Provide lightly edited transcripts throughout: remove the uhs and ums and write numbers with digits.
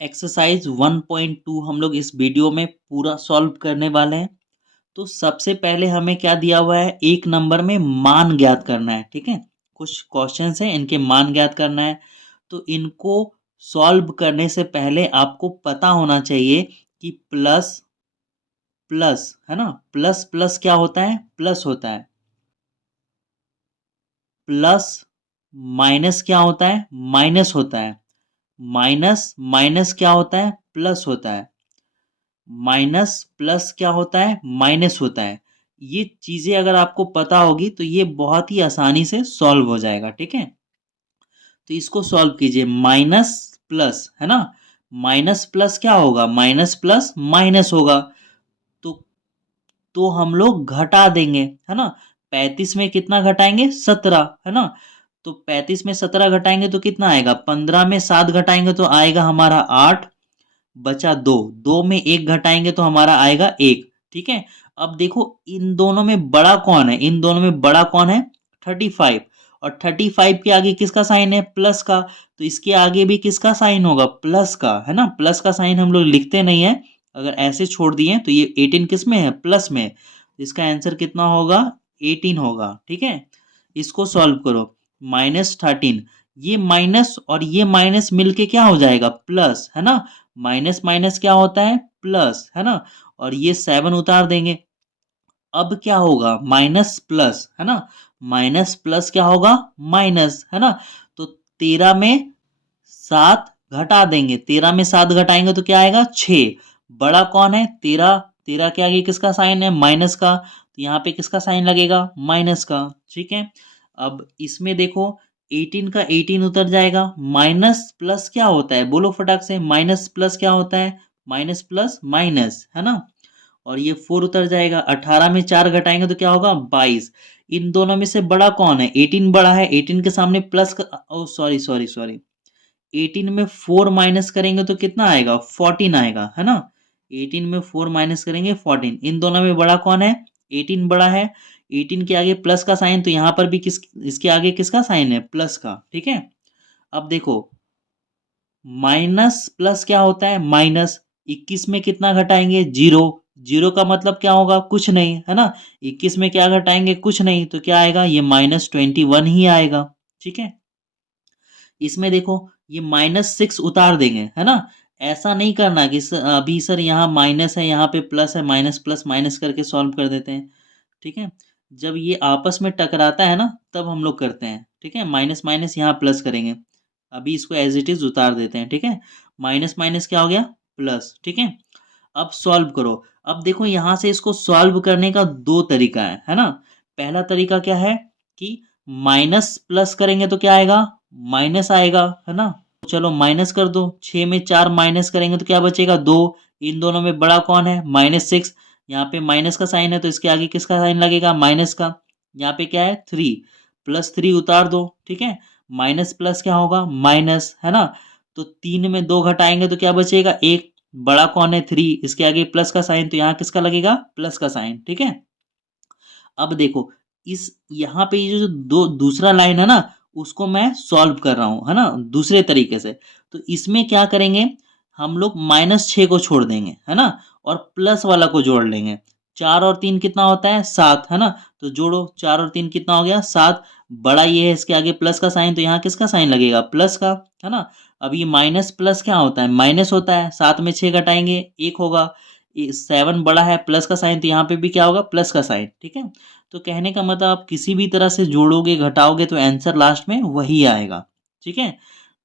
Exercise 1.2 हम लोग इस वीडियो में पूरा सॉल्व करने वाले हैं। तो सबसे पहले हमें क्या दिया हुआ है, एक नंबर में मान ज्ञात करना है। ठीक है, कुछ क्वेश्चंस हैं, इनके मान ज्ञात करना है। तो इनको सॉल्व करने से पहले आपको पता होना चाहिए कि प्लस प्लस है ना, प्लस प्लस क्या होता है, प्लस होता है। प्लस माइनस क्या होता है, माइनस होता है। माइनस माइनस क्या होता है, प्लस होता है। माइनस प्लस क्या होता है, माइनस होता है। ये चीजें अगर आपको पता होगी तो ये बहुत ही आसानी से सॉल्व हो जाएगा। ठीक है, तो इसको सॉल्व कीजिए। माइनस प्लस है ना, माइनस प्लस क्या होगा, माइनस प्लस माइनस होगा। तो तो हम लोग घटा देंगे, है ना। 35 में कितना घटाएंगे, 17, है ना। तो 35 में 17 घटाएंगे तो कितना आएगा, 15 में 7 घटाएंगे तो आएगा हमारा 8, बचा 2, 2 में 1 घटाएंगे तो हमारा आएगा 1। ठीक है, अब देखो इन दोनों में बड़ा कौन है, इन दोनों में बड़ा कौन है, 35। और 35 के आगे किसका साइन है, प्लस का। तो इसके आगे भी किसका साइन होगा, प्लस का, है ना। प्लस का साइन हम लोग लिखते नहीं है, अगर ऐसे छोड़ दिए तो ये 18 किस में है, प्लस में। तो इसका आंसर कितना होगा, 18 होगा। ठीक है, इसको सॉल्व करो। -13, ये माइनस और ये माइनस मिलके क्या हो जाएगा, प्लस, है ना। माइनस माइनस क्या होता है, प्लस, है ना। और ये 7 उतार देंगे। अब क्या होगा, माइनस प्लस, है ना। माइनस प्लस क्या होगा, माइनस, है ना। तो 13 में 7 घटा देंगे, 13 में 7 घटाएंगे तो क्या आएगा, 6। बड़ा कौन है, 13। 13 के आगे किसका साइन है, माइनस का। तो यहाँ पे किसका साइन लगेगा, माइनस का। ठीक है, अब इसमें देखो 18 का 18 उतर जाएगा। माइनस प्लस क्या होता है, बोलो फटाक से, माइनस प्लस क्या होता है, माइनस प्लस माइनस, है ना। और ये 4 उतर जाएगा। 18 में 4 घटाएंगे तो क्या होगा, 22। इन दोनों में से बड़ा कौन है, 18 बड़ा है। 18 के सामने प्लस का, ओ सॉरी सॉरी सॉरी, 18 में 4 माइनस करेंगे तो कितना आएगा, 14 आएगा, है ना। 18 में 4 माइनस करेंगे 14। इन दोनों में बड़ा कौन है, 18 बड़ा है। 18 के आगे प्लस का साइन, तो यहाँ पर भी किस, इसके आगे किसका साइन है, प्लस का। ठीक है, अब देखो माइनस प्लस क्या होता है, माइनस। 21 में कितना घटाएंगे, 0। 0 का मतलब क्या होगा, कुछ नहीं, है ना। 21 में क्या घटाएंगे, कुछ नहीं, तो क्या आएगा, ये -21 ही आएगा। ठीक है, इसमें देखो ये -6 उतार देंगे, है ना। ऐसा नहीं करना कि अभी सर यहाँ माइनस है, यहाँ पे प्लस है, माइनस प्लस माइनस करके सॉल्व कर देते हैं। ठीक है, जब ये आपस में टकराता है ना तब हम लोग करते हैं। ठीक है, माइनस माइनस यहाँ प्लस करेंगे। अभी इसको एज इट इज उतार देते हैं। ठीक है, माइनस माइनस क्या हो गया, प्लस। ठीक है, अब सॉल्व करो। अब देखो यहाँ से इसको सॉल्व करने का दो तरीका है ना। पहला तरीका क्या है कि माइनस प्लस करेंगे तो क्या आएगा, माइनस आएगा, है ना। चलो माइनस कर दो, 6 में 4 माइनस करेंगे तो क्या बचेगा, 2। इन दोनों में बड़ा कौन है, -6। यहाँ पे माइनस का साइन है तो इसके आगे किसका साइन लगेगा, माइनस का। यहाँ पे क्या है, 3, +3 उतार दो। ठीक है, माइनस प्लस क्या होगा, माइनस, है ना। तो 3 में 2 घटाएंगे तो क्या बचेगा, 1। बड़ा कौन है, 3। इसके आगे प्लस का साइन, तो यहाँ किसका लगेगा, प्लस का साइन। ठीक है, अब देखो इस यहाँ पे ये जो दो दूसरा लाइन है ना, उसको मैं सॉल्व कर रहा हूँ, है ना, दूसरे तरीके से। तो इसमें क्या करेंगे, हम लोग -6 को छोड़ देंगे, है ना, और प्लस वाला को जोड़ लेंगे। 4 और 3 कितना होता है, 7, है ना। तो जोड़ो, 4 और 3 कितना हो गया, 7। बड़ा ये है, इसके आगे प्लस का साइन, तो यहाँ किसका साइन लगेगा, प्लस का, है ना। अब ये माइनस प्लस क्या होता है, माइनस होता है। 7 में 6 घटाएंगे 1 होगा। 7 बड़ा है, प्लस का साइन, तो यहाँ पे भी क्या होगा, प्लस का साइन। ठीक है, तो कहने का मतलब आप किसी भी तरह से जोड़ोगे घटाओगे तो आंसर लास्ट में वही आएगा। ठीक है,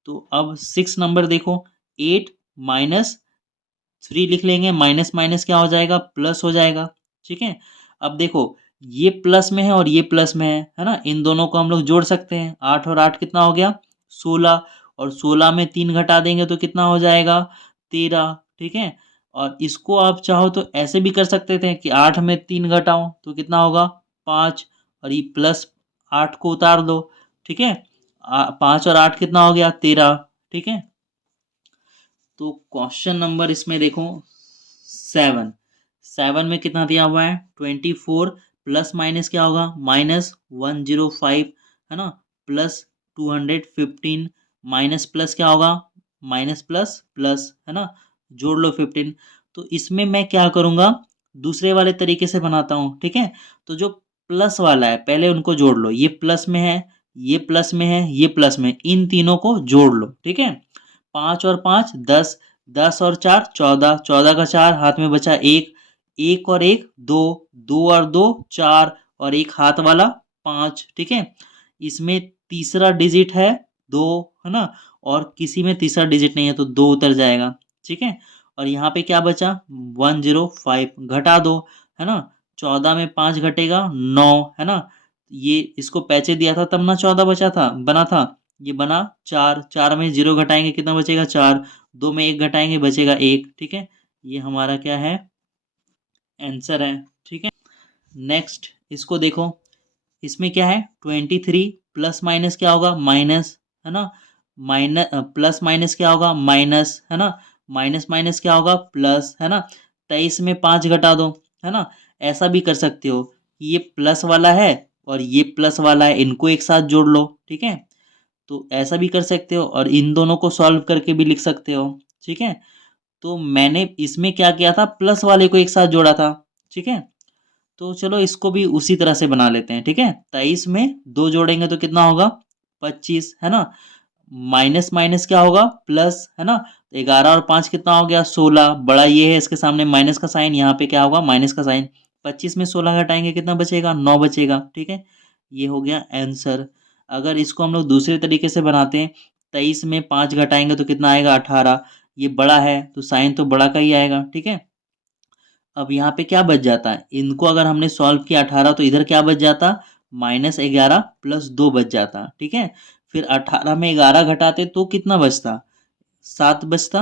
तो अब 6 नंबर देखो, 8 -3 लिख लेंगे। माइनस माइनस क्या हो जाएगा, प्लस हो जाएगा। ठीक है, अब देखो ये प्लस में है और ये प्लस में है ना। इन दोनों को हम लोग जोड़ सकते हैं। 8 और 8 कितना हो गया, 16। और 16 में 3 घटा देंगे तो कितना हो जाएगा, 13। ठीक है, और इसको आप चाहो तो ऐसे भी कर सकते थे कि 8 में 3 घटाओ तो कितना होगा, 5। और ये प्लस 8 को उतार दो। ठीक है, 5 और 8 कितना हो गया, 13। ठीक है, तो क्वेश्चन नंबर इसमें देखो 7। 7 में कितना दिया हुआ है, 24। प्लस माइनस क्या होगा, -105, है ना, +215। माइनस प्लस क्या होगा, माइनस प्लस प्लस, है ना, जोड़ लो 15। तो इसमें मैं क्या करूँगा, दूसरे वाले तरीके से बनाता हूँ, ठीक है। तो जो प्लस वाला है पहले उनको जोड़ लो, ये प्लस में है, ये प्लस में है, ये प्लस में, इन तीनों को जोड़ लो, ठीक है। 5 और 5 10, 10 और 4 14, 14 का 4 हाथ में बचा 1, 1 और 1 2, 2 और 2 4 और एक हाथ वाला 5, ठीक है। इसमें तीसरा डिजिट है 2, है ना, और किसी में तीसरा डिजिट नहीं है तो 2 उतर जाएगा, ठीक है। और यहाँ पे क्या बचा 105, घटा दो, है ना, 14 में 5 घटेगा 9, है ना। ये इसको पैचे दिया था तब ना 14 बचा था, बना था, ये बना 4, 4 में 0 घटाएंगे कितना बचेगा 4, 2 में 1 घटाएंगे बचेगा 1, ठीक है। ये हमारा क्या है, आंसर है, ठीक है। नेक्स्ट इसको देखो, इसमें क्या है 23 प्लस माइनस क्या होगा माइनस, है ना, माइनस प्लस माइनस क्या होगा माइनस, है ना, माइनस माइनस क्या होगा प्लस, है ना। 23 में 5 घटा दो, है ना। ऐसा भी कर सकते हो कि ये प्लस वाला है और ये प्लस वाला है, इनको एक साथ जोड़ लो, ठीक है। तो ऐसा भी कर सकते हो और इन दोनों को सॉल्व करके भी लिख सकते हो, ठीक है। तो मैंने इसमें क्या किया था, प्लस वाले को एक साथ जोड़ा था, ठीक है। तो चलो इसको भी उसी तरह से बना लेते हैं, ठीक है। 23 में 2 जोड़ेंगे तो कितना होगा 25, है ना। माइनस माइनस क्या होगा प्लस, है ना। तो 11 और 5 कितना हो गया 16, बड़ा ये है इसके सामने माइनस का साइन, यहाँ पे क्या होगा माइनस का साइन। 25 में 16 घटाएंगे कितना बचेगा 9 बचेगा, ठीक है। ये हो गया आंसर। अगर इसको हम लोग दूसरे तरीके से बनाते हैं, 23 में 5 घटाएंगे तो कितना आएगा 18, ये बड़ा है तो साइन तो बड़ा का ही आएगा, ठीक है। अब यहाँ पे क्या बच जाता है, इनको अगर हमने सॉल्व किया 18 तो इधर क्या बच जाता, -11 प्लस 2 बच जाता, ठीक है। फिर 18 में 11 घटाते तो कितना बचता 7 बचता,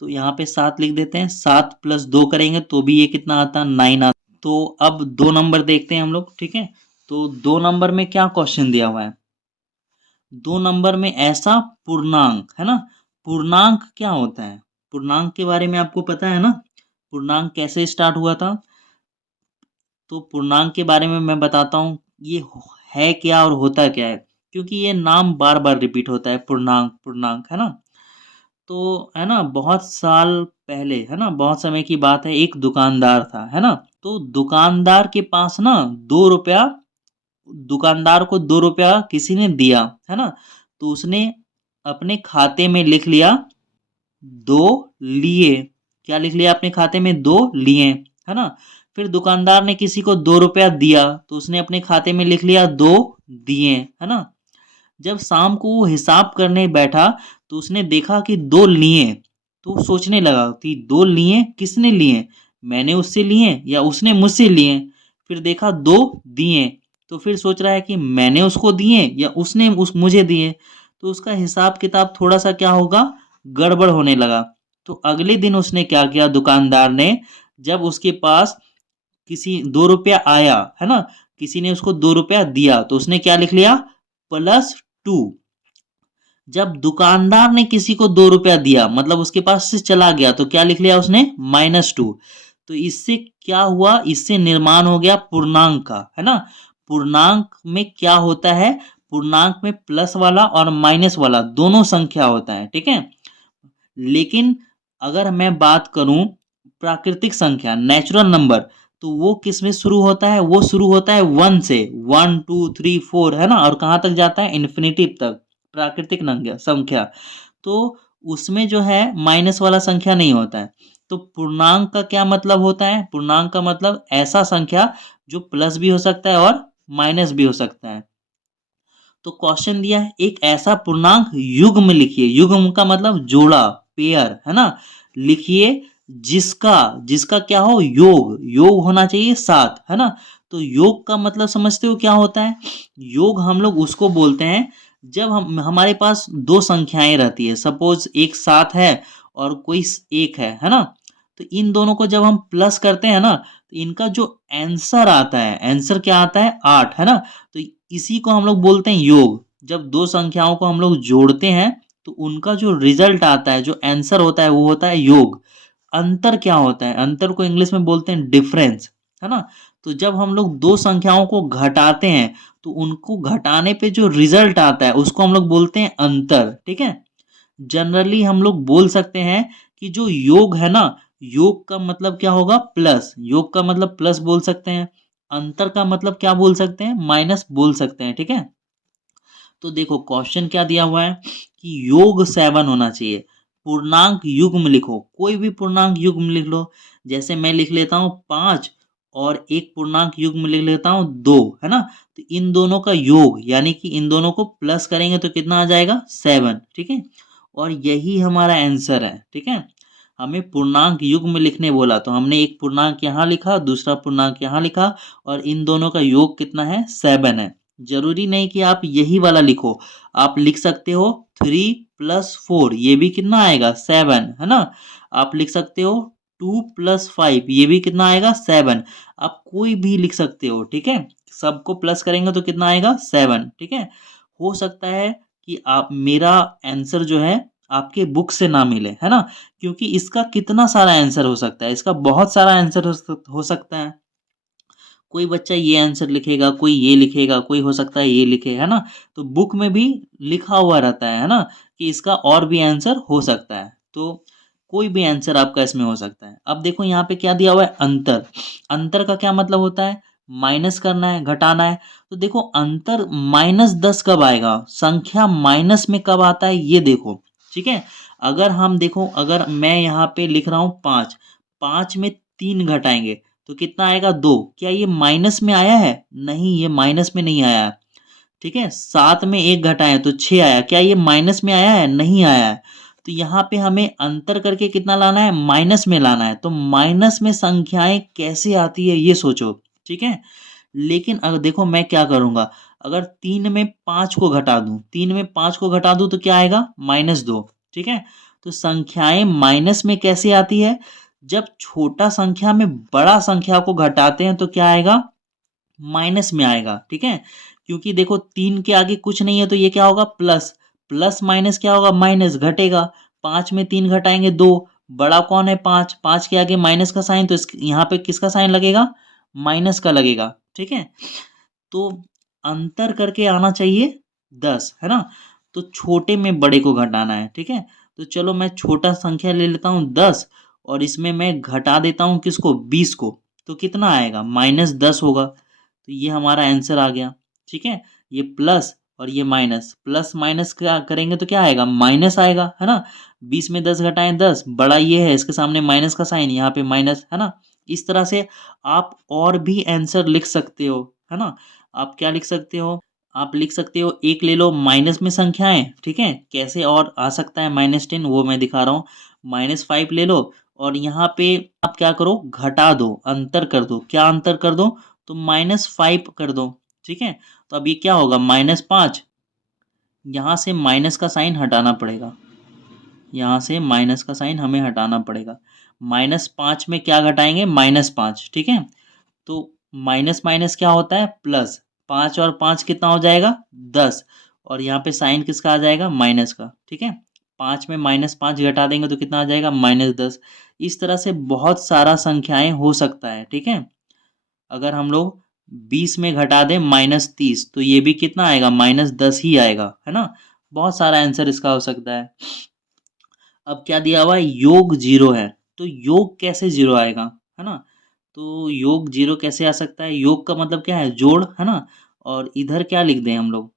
तो यहाँ पे 7 लिख देते हैं, 7 प्लस 2 करेंगे तो भी ये कितना आता 9 आता। तो अब 2 नंबर देखते हैं हम लोग, ठीक है। तो 2 नंबर में क्या क्वेश्चन दिया हुआ है, 2 नंबर में ऐसा पूर्णांक, है ना। पूर्णांक क्या होता है, पूर्णांक के बारे में आपको पता है ना, पूर्णांक कैसे स्टार्ट हुआ था। तो पूर्णांक के बारे में मैं बताता हूँ, ये है क्या और होता क्या है, क्योंकि ये नाम बार बार रिपीट होता है, पूर्णांक पूर्णांक, है ना। तो है ना, बहुत साल पहले, है ना, बहुत समय की बात है, एक दुकानदार था, है ना। तो दुकानदार के पास ना 2 रुपया, दुकानदार को 2 रुपया किसी ने दिया, है ना। तो उसने अपने खाते में लिख लिया 2 लिए, क्या लिख लिया अपने खाते में 2 लिए, है ना। फिर दुकानदार ने किसी को 2 रुपया दिया तो उसने अपने खाते में लिख लिया 2 दिए, है ना। जब शाम को वो हिसाब करने बैठा तो उसने देखा कि 2 लिए, तो सोचने लगा कि 2 लिए किसने लिए, मैंने उससे लिए या उसने मुझसे लिए। फिर देखा 2 दिए, तो फिर सोच रहा है कि मैंने उसको दिए या उसने उस मुझे दिए। तो उसका हिसाब किताब थोड़ा सा क्या होगा, गड़बड़ होने लगा। तो अगले दिन उसने क्या किया, दुकानदार ने, जब उसके पास किसी 2 रुपया आया, है ना, किसी ने उसको 2 रुपया दिया तो उसने क्या लिख लिया +2। जब दुकानदार ने किसी को 2 रुपया दिया मतलब उसके पास से चला गया तो क्या लिख लिया उसने -2। तो इससे क्या हुआ, इससे निर्माण हो गया पूर्णांक का, है ना। पूर्णांक में क्या होता है, पूर्णांक में प्लस वाला और माइनस वाला दोनों संख्या होता है, ठीक है। लेकिन अगर मैं बात करूं प्राकृतिक संख्या नेचुरल नंबर, तो वो किस में शुरू होता है, वो शुरू होता है 1 से, 1 2 3 4, है ना, और कहाँ तक जाता है इन्फिनिटी तक, प्राकृतिक संख्या। तो उसमें जो है माइनस वाला संख्या नहीं होता है। तो पूर्णांक का क्या मतलब होता है, पूर्णांक का मतलब ऐसा संख्या जो प्लस भी हो सकता है और माइनस भी हो सकता है। तो क्वेश्चन दिया है एक ऐसा पूर्णांक युग्म लिखिए, युग्म का मतलब जोड़ा, पेयर, है ना, लिखिए जिसका जिसका क्या हो योग, योग होना चाहिए 7, है ना। तो योग का मतलब समझते हो क्या होता है, योग हम लोग उसको बोलते हैं जब हम हमारे पास दो संख्याएं रहती है, सपोज एक 7 है और कोई एक है ना। तो इन दोनों को जब हम प्लस करते हैं ना तो इनका जो आंसर आता है, आंसर क्या आता है 8, है ना। तो इसी को हम लोग बोलते हैं योग। जब दो संख्याओं को हम लोग जोड़ते हैं तो उनका जो रिजल्ट आता है, जो आंसर होता है वो होता है योग। अंतर क्या होता है, अंतर को इंग्लिश में बोलते हैं डिफरेंस, है ना। तो जब हम लोग दो संख्याओं को घटाते हैं तो उनको घटाने पे जो रिजल्ट आता है उसको हम लोग बोलते हैं अंतर, ठीक है। जनरली हम लोग बोल सकते हैं कि जो योग है ना, योग का मतलब क्या होगा, प्लस, योग का मतलब प्लस बोल सकते हैं, अंतर का मतलब क्या बोल सकते हैं, माइनस बोल सकते हैं, ठीक है। तो देखो क्वेश्चन क्या दिया हुआ है कि योग 7 होना चाहिए, पूर्णांक युग्म लिखो, कोई भी पूर्णांक युग्म लिख लो, जैसे मैं लिख लेता हूँ 5 और एक पूर्णांक युग्म लिख लेता हूँ 2, है ना। तो इन दोनों का योग यानी कि इन दोनों को प्लस करेंगे तो कितना आ जाएगा, 7, ठीक है। और यही हमारा आंसर है, ठीक है। हमें पूर्णांक युग्म लिखने बोला तो हमने एक पूर्णांक यहाँ लिखा, दूसरा पूर्णांक यहाँ लिखा, और इन दोनों का योग कितना है, 7 है। जरूरी नहीं कि आप यही वाला लिखो, आप लिख सकते हो 3 + 4, ये भी कितना आएगा, 7, है ना। आप लिख सकते हो 2 + 5, ये भी कितना आएगा, 7। आप कोई भी लिख सकते हो, ठीक है। सबको प्लस करेंगे तो कितना आएगा, 7, ठीक है। हो सकता है कि आप मेरा आंसर जो है आपके बुक से ना मिले, है ना, क्योंकि इसका कितना सारा आंसर हो सकता है, इसका बहुत सारा आंसर हो सकता है। कोई बच्चा ये आंसर लिखेगा, कोई ये लिखेगा, कोई हो सकता है ये लिखे, है ना। तो बुक में भी लिखा हुआ रहता है ना, कि इसका और भी आंसर हो सकता है। तो कोई भी आंसर आपका इसमें हो सकता है। अब देखो यहाँ पे क्या दिया हुआ है, अंतर। अंतर का क्या मतलब होता है, माइनस करना है, घटाना है। तो देखो अंतर -10 कब आएगा, संख्या माइनस में कब आता है, ये देखो, ठीक है। अगर हम देखो, अगर मैं यहाँ पे लिख रहा हूँ 5, 5 में 3 घटाएंगे तो कितना आएगा, 2। क्या ये माइनस में आया है, नहीं, ये माइनस में नहीं आया, ठीक है। 7 में 1 घटाएं तो 6 आया, क्या ये माइनस में आया है, नहीं आया है। तो यहाँ पे हमें अंतर करके कितना लाना है, माइनस में लाना है। तो माइनस में संख्याएं कैसे आती है ये सोचो, ठीक है। लेकिन अगर देखो मैं क्या करूंगा, अगर 3 में 5 को घटा दूं, 3 में 5 को घटा दूं तो क्या आएगा, -2, ठीक है। तो संख्याएं माइनस में कैसे आती है, जब छोटा संख्या में बड़ा संख्या को घटाते हैं तो क्या आएगा, माइनस में आएगा, ठीक है। क्योंकि देखो 3 के आगे कुछ नहीं है तो ये क्या होगा, प्लस, प्लस माइनस क्या होगा, माइनस, घटेगा। 5 में 3 घटाएंगे 2, बड़ा कौन है, 5, 5 के आगे माइनस का साइन, तो यहाँ पे किसका साइन लगेगा, माइनस का लगेगा, ठीक है। तो अंतर करके आना चाहिए 10, है ना। तो छोटे में बड़े को घटाना है, ठीक है। तो चलो मैं छोटा संख्या ले लेता हूँ 10, और इसमें मैं घटा देता हूँ किसको, 20 को। तो कितना आएगा, -10 होगा। तो ये हमारा आंसर आ गया, ठीक है। ये प्लस और ये माइनस, प्लस माइनस क्या करेंगे तो क्या आएगा, माइनस आएगा, है ना। 20 में 10 घटाएं 10, बड़ा ये है, इसके सामने माइनस का साइन, यहाँ पे माइनस, है ना। इस तरह से आप और भी आंसर लिख सकते हो, है ना। आप क्या लिख सकते हो, आप लिख सकते हो, एक ले लो माइनस में संख्याएं, ठीक है, कैसे और आ सकता है -10, वो मैं दिखा रहा हूँ। -5 ले लो, और यहाँ पे आप क्या करो, घटा दो, अंतर कर दो, क्या अंतर कर दो, तो -5 कर दो, ठीक है। तो अब ये क्या होगा, -5, यहाँ से माइनस का साइन हटाना पड़ेगा, यहाँ से माइनस का साइन हमें हटाना पड़ेगा। -5 में क्या घटाएंगे, -5, ठीक है। तो माइनस माइनस क्या होता है, प्लस, 5 और 5 कितना हो जाएगा, 10, और यहाँ पे साइन किसका आ जाएगा, माइनस का, ठीक है। 5 में -5 घटा देंगे तो कितना आ जाएगा, -10। इस तरह से बहुत सारा संख्याएं हो सकता है, ठीक है। अगर हम लोग 20 में घटा दें -30 तो ये भी कितना आएगा, -10 ही आएगा, है ना। बहुत सारा आंसर इसका हो सकता है। अब क्या दिया हुआ है, योग 0 है, तो योग कैसे 0 आएगा, है ना। तो योग 0 कैसे आ सकता है, योग का मतलब क्या है, जोड़, है ना। और इधर क्या लिख दें हम लोग,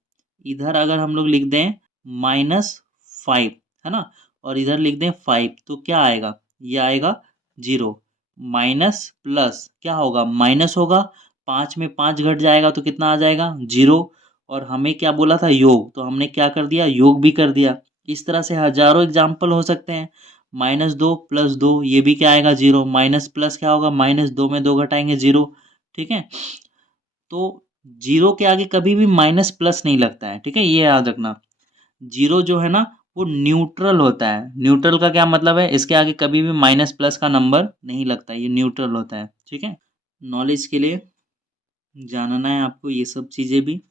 इधर अगर हम लोग लिख दें -5, है ना, और इधर लिख दें 5, तो क्या आएगा, ये आएगा 0। माइनस प्लस क्या होगा, माइनस होगा। 5 में 5 घट जाएगा तो कितना आ जाएगा, 0। और हमें क्या बोला था, योग, तो हमने क्या कर दिया, योग भी कर दिया। इस तरह से हजारों एग्जाम्पल हो सकते हैं। -2 + 2, ये भी क्या आएगा, 0। माइनस प्लस क्या होगा, -2 में 2 घटाएंगे 0, ठीक है। तो 0 के आगे कभी भी माइनस प्लस नहीं लगता है, ठीक है, ये याद रखना। 0 जो है ना, वो न्यूट्रल होता है। न्यूट्रल का क्या मतलब है, इसके आगे कभी भी माइनस प्लस का नंबर नहीं लगता, ये न्यूट्रल होता है, ठीक है। नॉलेज के लिए जानना है आपको ये सब चीज़ें भी।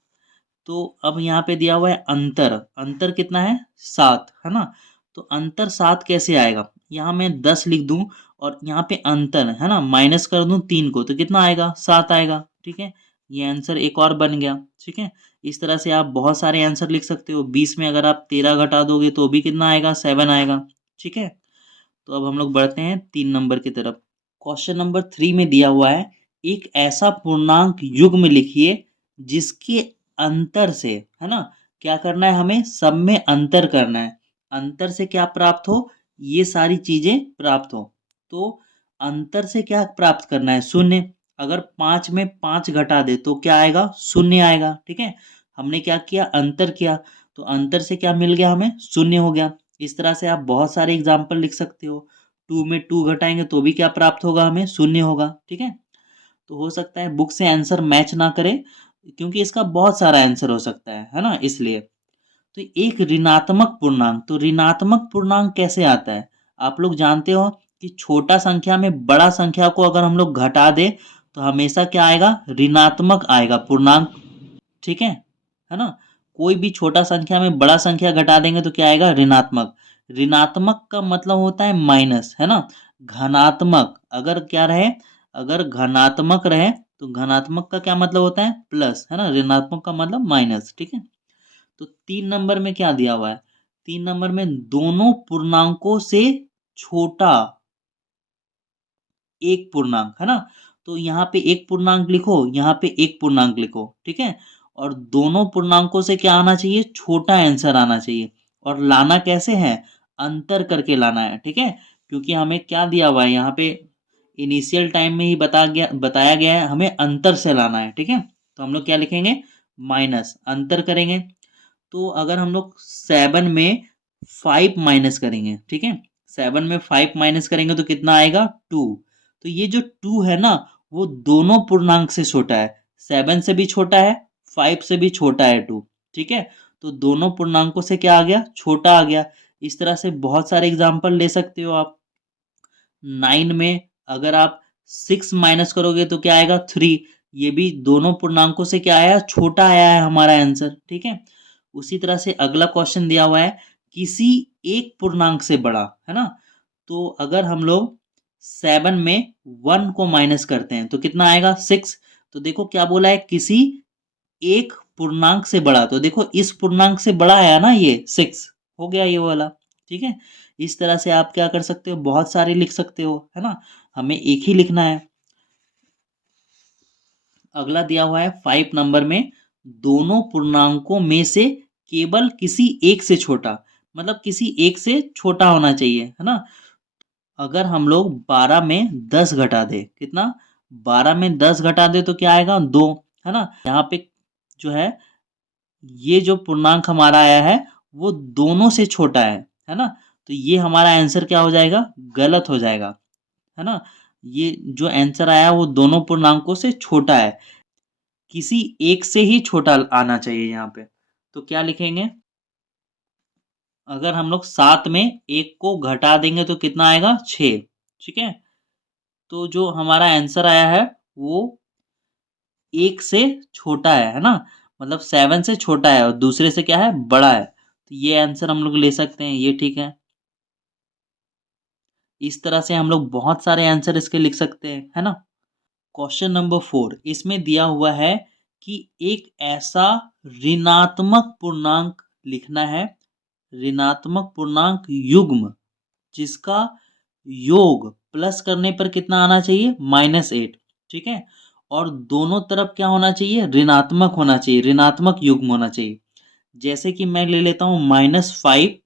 तो अब यहाँ पे दिया हुआ है अंतर, अंतर कितना है, 7, है ना। तो अंतर 7 कैसे आएगा, यहाँ मैं 10 लिख दूं, और यहाँ पे अंतर है ना, माइनस कर दूं 3 को तो कितना आएगा, 7 आएगा, ठीक है। ये आंसर एक और बन गया, ठीक है। इस तरह से आप बहुत सारे आंसर लिख सकते हो। 20 में अगर आप 13 घटा दोगे तो भी कितना आएगा, 7 आएगा। ठीक है, तो अब हम लोग बढ़ते हैं 3 नंबर की तरफ। क्वेश्चन नंबर 3 में दिया हुआ है, एक ऐसा पूर्णांक युग्म लिखिए जिसके अंतर से, है ना, क्या करना है, हमें सब में अंतर करना है। अंतर से क्या प्राप्त हो, ये सारी चीजें प्राप्त हो। तो अंतर से क्या प्राप्त करना है, शून्य। अगर 5 में 5 घटा दे तो क्या आएगा, शून्य आएगा। ठीक है, हमने क्या किया, अंतर किया, तो अंतर से क्या मिल गया हमें, शून्य हो गया। इस तरह से आप बहुत सारे एग्जाम्पल लिख सकते हो। 2 में 2 घटाएंगे तो भी क्या प्राप्त होगा, हमें शून्य होगा। ठीक है, तो हो सकता है बुक से आंसर मैच ना करे, क्योंकि इसका बहुत सारा आंसर हो सकता है ना, इसलिए। तो एक ऋणात्मक पूर्णांक, तो ऋणात्मक पूर्णांक कैसे आता है, आप लोग जानते हो कि छोटा संख्या में बड़ा संख्या को अगर हम लोग घटा दे तो हमेशा क्या आएगा, ऋणात्मक आएगा पूर्णांक। ठीक है ना, कोई भी छोटा संख्या में बड़ा संख्या घटा देंगे तो क्या आएगा, ऋणात्मक। ऋणात्मक का मतलब होता है माइनस, है ना। घनात्मक अगर क्या रहे, अगर घनात्मक रहे तो घनात्मक का क्या मतलब होता है, प्लस, है ना। ऋणात्मक का मतलब माइनस। ठीक है, तो 3 नंबर में क्या दिया हुआ है, 3 नंबर में दोनों पूर्णांकों से छोटा एक पूर्णांक, है ना। तो यहाँ पे एक पूर्णांक लिखो, यहाँ पे एक पूर्णांक लिखो। ठीक है, और दोनों पूर्णांकों से क्या आना चाहिए, छोटा आंसर आना चाहिए। और लाना कैसे है, अंतर करके लाना है। ठीक है, क्योंकि हमें क्या दिया हुआ है यहाँ पे, इनिशियल टाइम में ही बताया गया है हमें अंतर से लाना है। ठीक है, तो हम लोग क्या लिखेंगे, माइनस, अंतर करेंगे। तो अगर हम लोग 7 में 5 माइनस करेंगे, ठीक है, 7 में 5 माइनस करेंगे तो कितना आएगा, 2। तो ये जो 2 है ना, वो दोनों पूर्णांक से छोटा है। 7 से भी छोटा है, 5 से भी छोटा है 2। ठीक है, तो दोनों पूर्णांकों से क्या आ गया, छोटा आ गया। इस तरह से बहुत सारे एग्जाम्पल ले सकते हो आप। 9 में अगर आप 6 माइनस करोगे तो क्या आएगा, 3। ये भी दोनों पूर्णांकों से क्या आया, छोटा आया है हमारा आंसर। ठीक है, उसी तरह से अगला क्वेश्चन दिया हुआ है, किसी एक पूर्णांक से बड़ा, है ना। तो अगर हम लोग 7 में 1 को माइनस करते हैं तो कितना आएगा, 6। तो देखो क्या बोला है, किसी एक पूर्णांक से बड़ा, तो देखो इस पूर्णांक से बड़ा आया ना, ये 6 हो गया ये वाला। ठीक है, इस तरह से आप क्या कर सकते हो, बहुत सारे लिख सकते हो, है ना। हमें एक ही लिखना है। अगला दिया हुआ है 5 नंबर में, दोनों पूर्णांकों में से केवल किसी एक से छोटा, मतलब किसी एक से छोटा होना चाहिए, है ना। अगर हम लोग 12 में 10 घटा दे, कितना, 12 में 10 घटा दे तो क्या आएगा, 2, है ना। यहाँ पे जो है, ये जो पूर्णांक हमारा आया है वो दोनों से छोटा है ना। तो ये हमारा आंसर क्या हो जाएगा, गलत हो जाएगा, है ना। ये जो आंसर आया वो दोनों पूर्णांकों से छोटा है, किसी एक से ही छोटा आना चाहिए यहाँ पे। तो क्या लिखेंगे, अगर हम लोग 7 में एक को घटा देंगे तो कितना आएगा, 6। ठीक है, तो जो हमारा आंसर आया है वो एक से छोटा है ना, मतलब 7 से छोटा है और दूसरे से क्या है, बड़ा है। तो ये आंसर हम लोग ले सकते हैं, ये ठीक है। इस तरह से हम लोग बहुत सारे आंसर इसके लिख सकते हैं, है ना। क्वेश्चन नंबर 4, इसमें दिया हुआ है कि एक ऐसा ऋणात्मक पूर्णांक लिखना है, ऋणात्मक पूर्णांक युग्म जिसका योग प्लस करने पर कितना आना चाहिए, -8। ठीक है, और दोनों तरफ क्या होना चाहिए, ऋणात्मक होना चाहिए, ऋणात्मक युग्म होना चाहिए। जैसे कि मैं ले लेता हूं -5,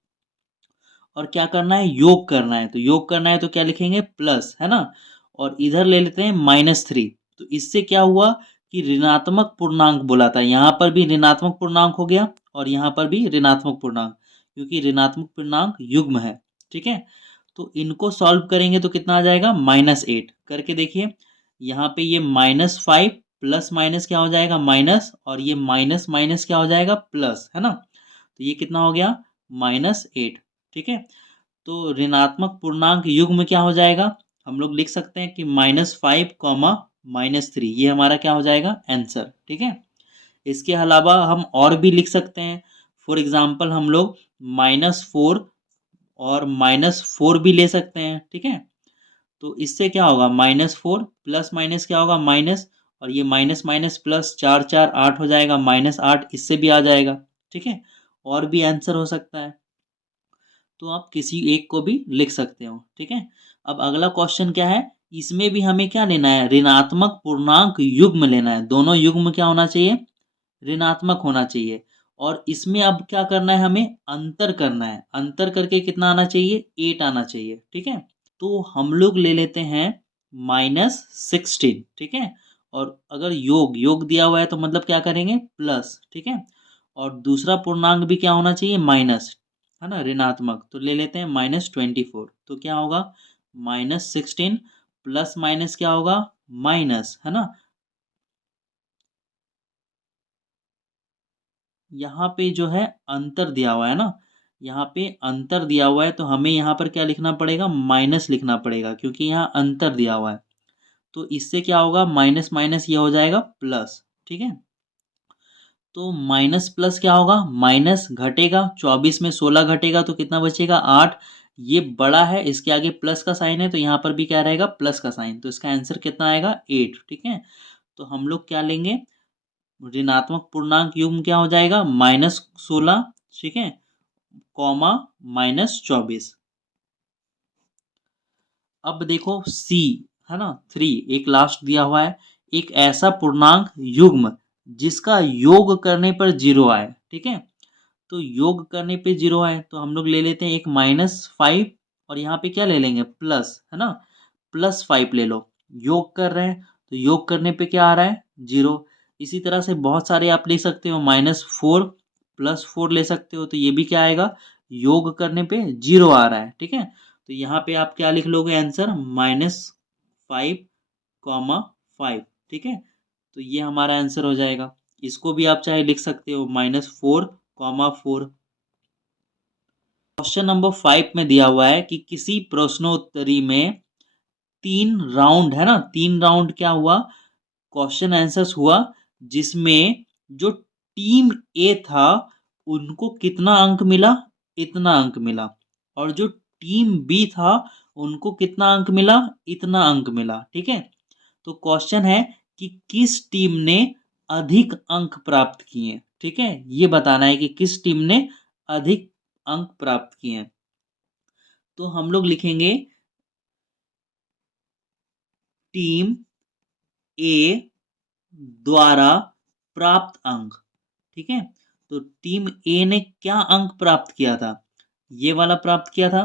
और क्या करना है, योग करना है। तो योग करना है तो क्या लिखेंगे, प्लस, है ना। और इधर ले लेते हैं -3। तो इससे क्या हुआ कि ऋणात्मक पूर्णांक बोला था, यहाँ पर भी ऋणात्मक पूर्णांक हो गया और यहाँ पर भी ऋणात्मक पूर्णांक, क्योंकि ऋणात्मक पूर्णांक युग्म है। ठीक है, तो इनको सॉल्व करेंगे तो कितना आ जाएगा, -8। करके देखिए, यहाँ पे ये -5 प्लस माइनस क्या हो जाएगा, माइनस, और ये माइनस माइनस क्या हो जाएगा, प्लस, है ना। तो ये कितना हो गया, -8। ठीक है, तो ऋणात्मक पूर्णांक युग्म क्या हो जाएगा, हम लोग लिख सकते हैं कि -5 कॉमा -3, ये हमारा क्या हो जाएगा, आंसर। ठीक है, इसके अलावा हम और भी लिख सकते हैं। फॉर एग्जाम्पल हम लोग -4 और -4 भी ले सकते हैं। ठीक है, तो इससे क्या होगा, -4 प्लस माइनस क्या होगा, माइनस, और ये माइनस माइनस प्लस, 4 4 8 हो जाएगा, -8 इससे भी आ जाएगा। ठीक है, और भी आंसर हो सकता है, तो आप किसी एक को भी लिख सकते हो। ठीक है, अब अगला क्वेश्चन क्या है, इसमें भी हमें क्या लेना है, ऋणात्मक पूर्णांक युग्म लेना है। दोनों युग्म क्या होना चाहिए, ऋणात्मक होना चाहिए। और इसमें अब क्या करना है, हमें अंतर करना है। अंतर करके कितना आना चाहिए, 8 आना चाहिए। ठीक है, तो हम लोग ले लेते हैं -16। ठीक है, और अगर योग योग दिया हुआ है तो मतलब क्या करेंगे, प्लस। ठीक है, और दूसरा पूर्णांक भी क्या होना चाहिए, माइनस, है ना, ऋणात्मक। तो ले लेते हैं -24। तो क्या होगा, -16 प्लस माइनस क्या होगा, माइनस, है ना। यहाँ पे जो है अंतर दिया हुआ है ना, यहाँ पे अंतर दिया हुआ है, तो हमें यहाँ पर क्या लिखना पड़ेगा, माइनस लिखना पड़ेगा, क्योंकि यहाँ अंतर दिया हुआ है। तो इससे क्या होगा, माइनस माइनस ये हो जाएगा प्लस। ठीक है, तो माइनस प्लस क्या होगा, माइनस घटेगा, 24 में 16 घटेगा तो कितना बचेगा, 8। ये बड़ा है, इसके आगे प्लस का साइन है, तो यहाँ पर भी क्या रहेगा, प्लस का साइन। तो इसका आंसर कितना आएगा, 8। ठीक है, तो हम लोग क्या लेंगे, ऋणात्मक पूर्णांक युग्म क्या हो जाएगा, -16। ठीक है, कॉमा -24। अब देखो सी, है ना, 3 एक लास्ट दिया हुआ है, एक ऐसा पूर्णांक युग्म जिसका योग करने पर 0 आए। ठीक है, तो योग करने पे 0 आए तो हम लोग ले लेते हैं एक -5, और यहाँ पे क्या ले लेंगे, प्लस, है ना, +5 ले लो। योग कर रहे हैं तो योग करने पे क्या आ रहा है, 0। इसी तरह से बहुत सारे आप ले सकते हो, -4 +4 ले सकते हो, तो ये भी क्या आएगा, योग करने पे 0 आ रहा है। ठीक है, तो यहाँ पे आप क्या लिख लोगे आंसर, -5, 5। ठीक है, तो ये हमारा आंसर हो जाएगा। इसको भी आप चाहे लिख सकते हो -4, 4। क्वेश्चन नंबर 5 में दिया हुआ है कि किसी प्रश्नोत्तरी में 3 राउंड, है ना, 3 राउंड क्या हुआ, क्वेश्चन आंसर्स हुआ, जिसमें जो टीम ए था उनको कितना अंक मिला, इतना अंक मिला। और जो टीम बी था उनको कितना अंक मिला, इतना अंक मिला। ठीक है, तो क्वेश्चन है कि किस टीम ने अधिक अंक प्राप्त किए। ठीक है, ये बताना है कि किस टीम ने अधिक अंक प्राप्त किए हैं। तो हम लोग लिखेंगे टीम ए द्वारा प्राप्त अंक। ठीक है, तो टीम ए ने क्या अंक प्राप्त किया था, ये वाला प्राप्त किया था,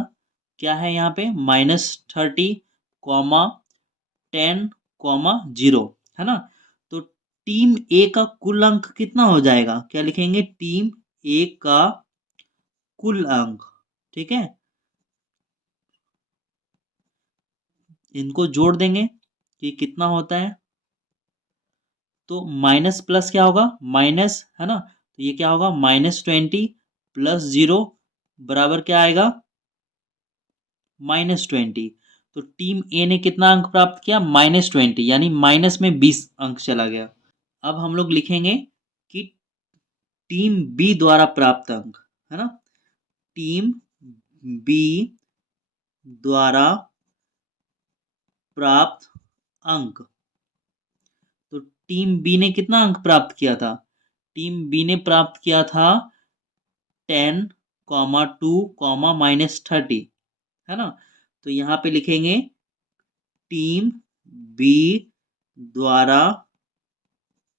क्या है यहाँ पे, -30, कॉमा 10, कॉमा 0, है ना। तो टीम ए का कुल अंक कितना हो जाएगा, क्या लिखेंगे, टीम ए का कुल अंक। ठीक है, इनको जोड़ देंगे कि कितना होता है, तो माइनस प्लस क्या होगा, माइनस, है ना, तो ये क्या होगा, -20 + 0 बराबर क्या आएगा, -20। तो टीम ए ने कितना अंक प्राप्त किया, -20, यानी माइनस में 20 अंक चला गया। अब हम लोग लिखेंगे कि टीम बी द्वारा प्राप्त अंक, है ना, टीम बी द्वारा प्राप्त अंक। तो टीम बी ने कितना अंक प्राप्त किया था, टीम बी ने प्राप्त किया था 10, 2, -30, है ना। तो यहाँ पे लिखेंगे टीम बी द्वारा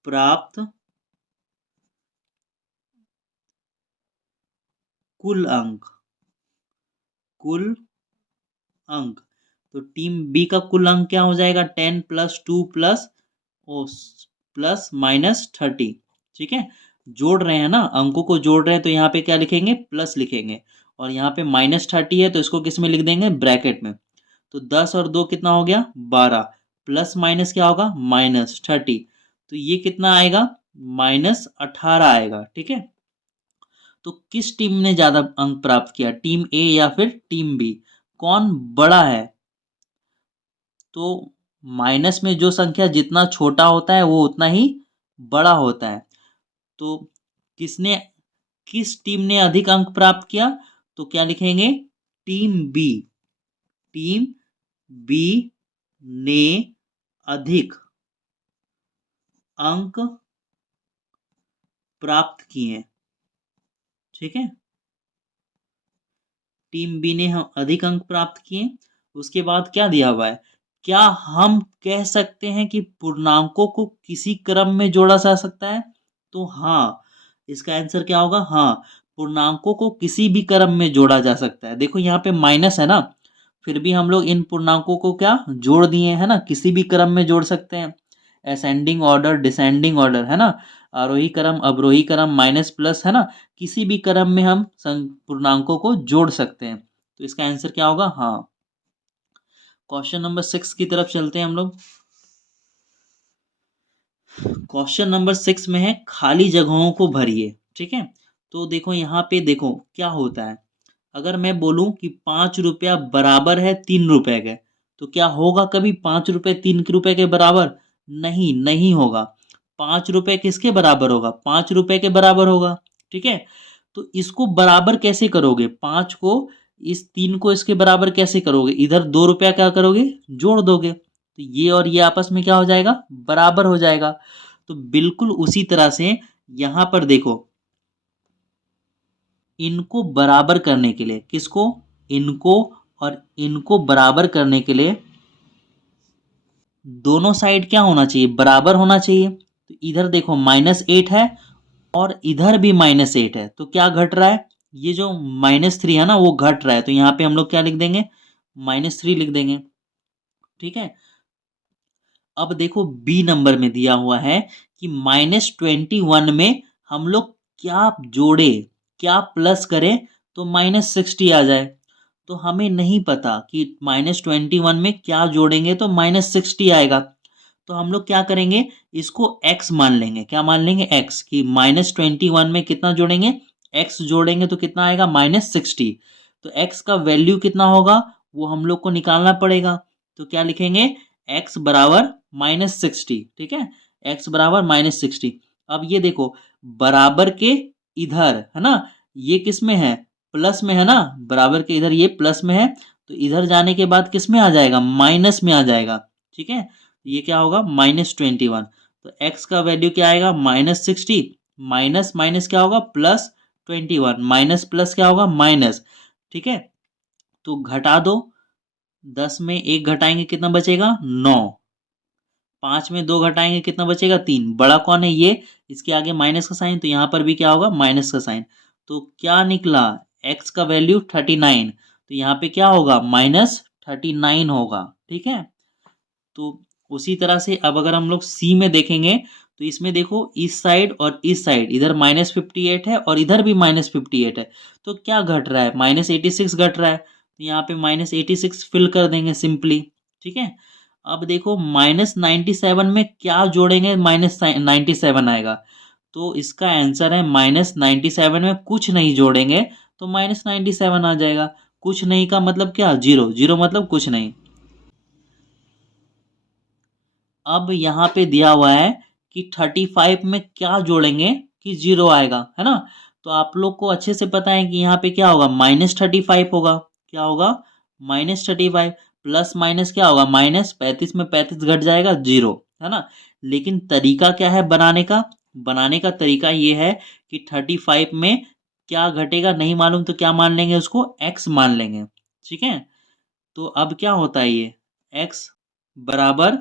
प्राप्त कुल अंक, कुल अंक। तो टीम बी का कुल अंक क्या हो जाएगा, 10 + 2 प्लस -30। ठीक है, जोड़ रहे हैं ना, अंकों को जोड़ रहे हैं, तो यहाँ पे क्या लिखेंगे, प्लस लिखेंगे। और यहाँ पे -30 है तो इसको किस में लिख देंगे, ब्रैकेट में। तो 10 और 2 कितना हो गया, 12, प्लस माइनस क्या होगा, -30। तो ये कितना आएगा, -18 आएगा। ठीक है, तो किस टीम ने ज्यादा अंक प्राप्त किया, टीम ए या फिर टीम बी, कौन बड़ा है। तो माइनस में जो संख्या जितना छोटा होता है वो उतना ही बड़ा होता है। तो किसने, किस टीम ने अधिक अंक प्राप्त किया, तो क्या लिखेंगे, टीम बी, टीम बी ने अधिक अंक प्राप्त किए। ठीक है, टीम बी ने हम अधिक अंक प्राप्त किए। उसके बाद क्या दिया हुआ है, क्या हम कह सकते हैं कि पूर्णांकों को किसी क्रम में जोड़ा जा सकता है? तो हाँ, इसका आंसर क्या होगा, हाँ, पूर्णांकों को किसी भी क्रम में जोड़ा जा सकता है। देखो यहाँ पे माइनस है ना, फिर भी हम लोग इन पूर्णांकों को क्या जोड़ दिए हैं ना, किसी भी क्रम में जोड़ सकते हैं। असेंडिंग ऑर्डर, डिसेंडिंग ऑर्डर, है ना, आरोही क्रम, अवरोही क्रम, माइनस प्लस, है ना, किसी भी क्रम में हम पूर्णांकों को जोड़ सकते हैं। तो इसका आंसर क्या होगा, हाँ। क्वेश्चन नंबर 6 की तरफ चलते हैं हम लोग। क्वेश्चन नंबर 6 में है खाली जगहों को भरिए। ठीक है, तो देखो यहाँ पे देखो क्या होता है, अगर मैं बोलूं कि 5 रुपया बराबर है 3 रुपए के, तो क्या होगा कभी 5 रुपए 3 रुपए के बराबर? नहीं, नहीं होगा। 5 रुपए किसके बराबर होगा, 5 रुपए के बराबर होगा। ठीक है, तो इसको बराबर कैसे करोगे, 5 को, इस 3 को इसके बराबर कैसे करोगे, इधर 2 रुपया क्या करोगे, जोड़ दोगे, तो ये और ये आपस में क्या हो जाएगा, बराबर हो जाएगा। तो बिल्कुल उसी तरह से यहां पर देखो, इनको बराबर करने के लिए, किसको, इनको और इनको बराबर करने के लिए दोनों साइड क्या होना चाहिए, बराबर होना चाहिए। तो इधर देखो -8 है और इधर भी -8 है, तो क्या घट रहा है, ये जो -3 है ना वो घट रहा है, तो यहाँ पे हम लोग क्या लिख देंगे, -3 लिख देंगे। ठीक है, अब देखो बी नंबर में दिया हुआ है कि -21 में हम लोग क्या जोड़े, क्या प्लस करें तो -60 आ जाए। तो हमें नहीं पता कि -21 में क्या जोड़ेंगे तो -60 आएगा। तो हम लोग क्या करेंगे, इसको x मान लेंगे, क्या मान लेंगे, x, कि -21 में कितना जोड़ेंगे, x जोड़ेंगे तो कितना आएगा, -60। तो x का वैल्यू कितना होगा वो हम लोग को निकालना पड़ेगा। तो क्या लिखेंगे, x बराबर -60। ठीक है, x बराबर -60। अब ये देखो बराबर के इधर है ना, ये किस में है, प्लस में है ना, बराबर के इधर ये प्लस में है, तो इधर जाने के बाद किस में आ जाएगा, माइनस में आ जाएगा। ठीक है, ये क्या होगा, -21। तो x का वैल्यू क्या आएगा, -60, माइनस माइनस क्या होगा, +21, माइनस प्लस क्या होगा, माइनस। ठीक है, तो घटा दो, 10 में 1 घटाएंगे कितना बचेगा, 9। 5 में 2 घटाएंगे कितना बचेगा, 3। बड़ा कौन है, ये, इसके आगे माइनस का साइन, तो यहाँ पर भी क्या होगा, माइनस का साइन। तो क्या निकला, x का वैल्यू 39, तो यहाँ पे क्या होगा, -39 होगा। ठीक है, तो उसी तरह से अब अगर हम लोग सी में देखेंगे, तो इसमें देखो इस साइड और इस साइड, इधर -58 है और इधर भी -58 है, तो क्या घट रहा है, -86 घट रहा है, तो यहाँ पे -86 फिल कर देंगे सिंपली। ठीक है, अब देखो -97 में क्या जोड़ेंगे, -97 आएगा, तो इसका आंसर है -97 में कुछ नहीं जोड़ेंगे तो -97 आ जाएगा। कुछ नहीं का मतलब क्या, जीरो, जीरो मतलब कुछ नहीं। अब यहाँ पे दिया हुआ है कि 35 में क्या जोड़ेंगे कि जीरो आएगा, है ना, तो आप लोग को अच्छे से पता है कि यहाँ पे क्या होगा, -35 होगा, क्या होगा, -35, प्लस माइनस क्या होगा, -35 में 35 घट जाएगा, जीरो, है ना। लेकिन तरीका क्या है बनाने का, बनाने का तरीका ये है कि 35 में क्या घटेगा नहीं मालूम, तो क्या मान लेंगे उसको, x मान लेंगे। ठीक है, तो अब क्या होता है ये, x बराबर,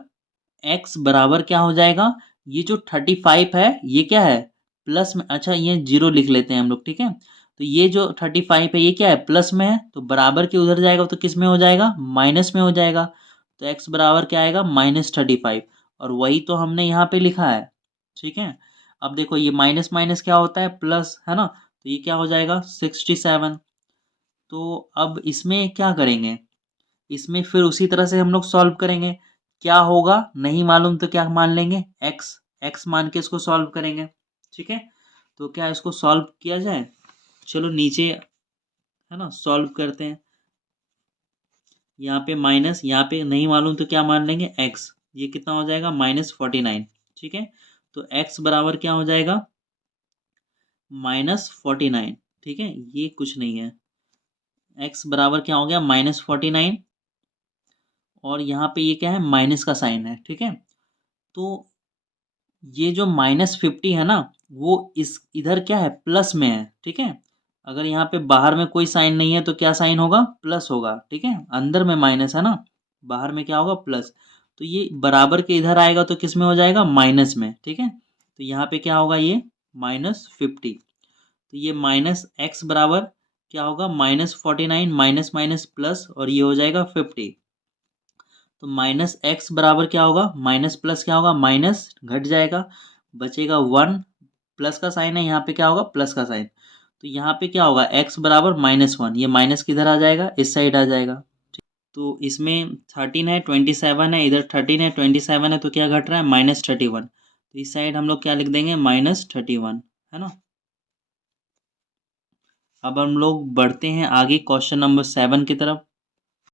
x बराबर क्या हो जाएगा, ये जो 35 है ये क्या है, प्लस में, अच्छा ये जीरो लिख लेते हैं हम लोग। ठीक है, तो ये जो 35 है ये क्या है, प्लस में है, तो बराबर के उधर जाएगा तो किस में हो जाएगा, माइनस में हो जाएगा। तो x बराबर क्या आएगा, -35, और वही तो हमने यहाँ पे लिखा है। ठीक है, अब देखो ये माइनस माइनस क्या होता है, प्लस, है ना, तो ये क्या हो जाएगा, 67। तो अब इसमें क्या करेंगे, इसमें फिर उसी तरह से हम लोग सॉल्व करेंगे। क्या होगा नहीं मालूम तो क्या मान लेंगे, एक्स, एक्स मान के इसको सॉल्व करेंगे। ठीक है, तो क्या इसको सॉल्व किया जाए, चलो नीचे, है ना, सॉल्व करते हैं। यहाँ पे माइनस, यहाँ पे नहीं मालूम तो क्या मान लेंगे, एक्स, ये कितना हो जाएगा, -49। ठीक है, तो एक्स बराबर क्या हो जाएगा, -49। ठीक है, ये कुछ नहीं है, एक्स बराबर क्या हो गया, -49, और यहाँ पे ये क्या है, माइनस का साइन है। ठीक है, तो ये जो -50 है ना, वो इस इधर क्या है, प्लस में है, ठीक है। अगर यहाँ पे बाहर में कोई साइन नहीं है तो क्या साइन होगा, प्लस होगा, ठीक है। अंदर में माइनस है ना, बाहर में क्या होगा, प्लस। तो ये बराबर के इधर आएगा तो किस में हो जाएगा, माइनस में, ठीक है। तो यहाँ पे क्या होगा, ये -50। तो ये -x बराबर क्या होगा, -49, माइनस माइनस प्लस, और ये हो जाएगा 50। तो -x बराबर क्या होगा, माइनस प्लस क्या होगा, माइनस घट जाएगा, बचेगा 1, प्लस का साइन है, यहाँ पे क्या होगा, प्लस का साइन। तो यहाँ पे क्या होगा, x बराबर -1, ये माइनस किधर आ जाएगा, इस साइड आ जाएगा। तो इसमें 13 है, 27 है, इधर 13 है, 27 है, तो क्या घट रहा है, -31। तो इस साइड हम लोग क्या लिख देंगे, -31, है ना। अब हम लोग बढ़ते हैं आगे क्वेश्चन नंबर 7 की तरफ।